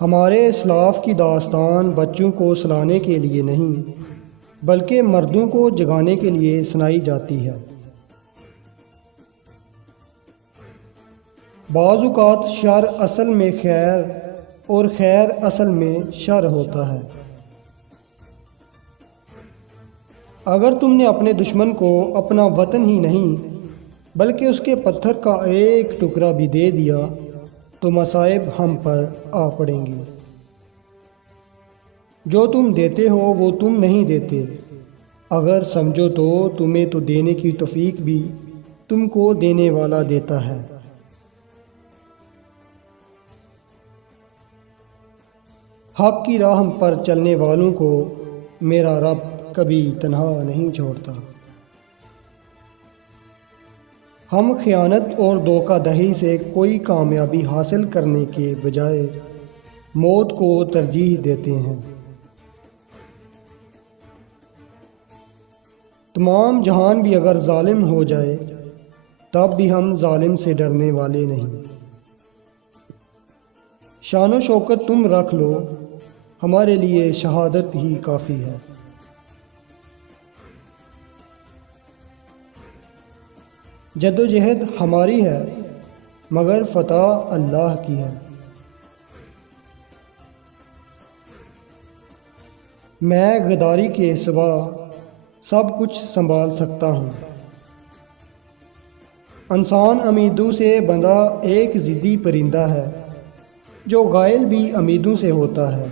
हमारे इस्लाफ की दास्तान बच्चों को सुलाने के लिए नहीं बल्कि मर्दों को जगाने के लिए सुनाई जाती है। बाज़ औक़ात शर असल में खैर और खैर असल में शर होता है। अगर तुमने अपने दुश्मन को अपना वतन ही नहीं बल्कि उसके पत्थर का एक टुकड़ा भी दे दिया तो मसाइब हम पर आ पड़ेंगे। जो तुम देते हो वो तुम नहीं देते, अगर समझो तो तुम्हें तो देने की तौफीक भी तुमको देने वाला देता है। हक की राह पर चलने वालों को मेरा रब कभी तन्हा नहीं छोड़ता। हम खयानत और धोखाधड़ी से कोई कामयाबी हासिल करने के बजाय मौत को तरजीह देते हैं। तमाम जहान भी अगर जालिम हो जाए तब भी हम जालिम से डरने वाले नहीं। शान शौकत तुम रख लो, हमारे लिए शहादत ही काफ़ी है। जद्दोजहद हमारी है मगर फ़तह अल्लाह की है। मैं गद्दारी के सिवा सब कुछ संभाल सकता हूँ। इंसान उम्मीदों से बंधा एक ज़िद्दी परिंदा है जो घायल भी उम्मीदों से होता है।